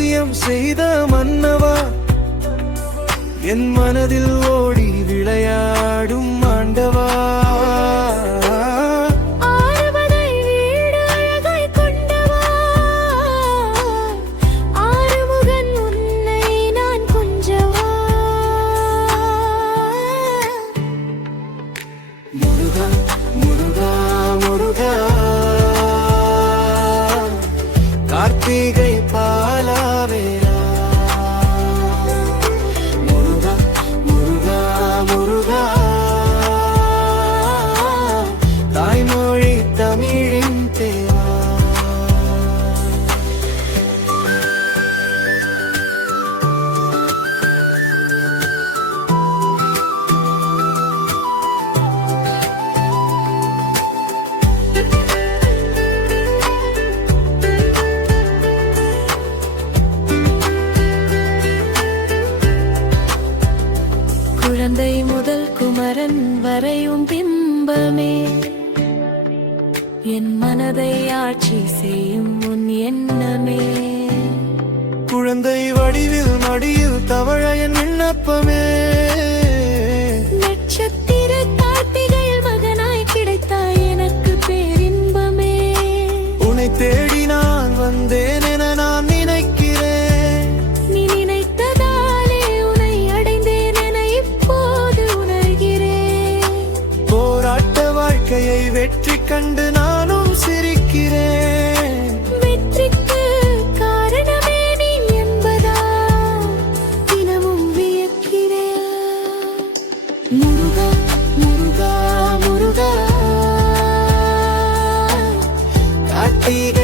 அதிசயம் செய்த மன்னவா, என் மனதில் ஓடி விளையாடும் ஆண்டவா. முருகா முருகா முருகா, கார்த்திகை பாலாவேரா. முருகா முருகா முருகா, தாய்மொழி தமிழின் தேவா. குழந்தை முதல் குமரன் வரையும் பிம்பமே, என் மனதை ஆட்சி செய்யும் உன் எண்ணமே. குழந்தை வடிவில் மடியில் தவழ என் விண்ணப்பமே. நட்சத்திர கார்த்திகையில் மகனாய் கிடைத்தாய் எனக்கு பேரின்பமே. உன்னை தேடி நான் வந்தேன் என நான் நினைக்கிறேன். நீ நினைத்ததாலே உன்னை அடைந்தேன் என இப்போது உணர்கிறேன். போராட்ட வாழ்க்கையை வெற்றி கண்டு நானும் சிரிக்கிறேன். வெற்றிக்கு காரணமே நீ என்பதா தினமும் வியக்கிறேன். முருகா முருகா முருகா, கார்த்திகை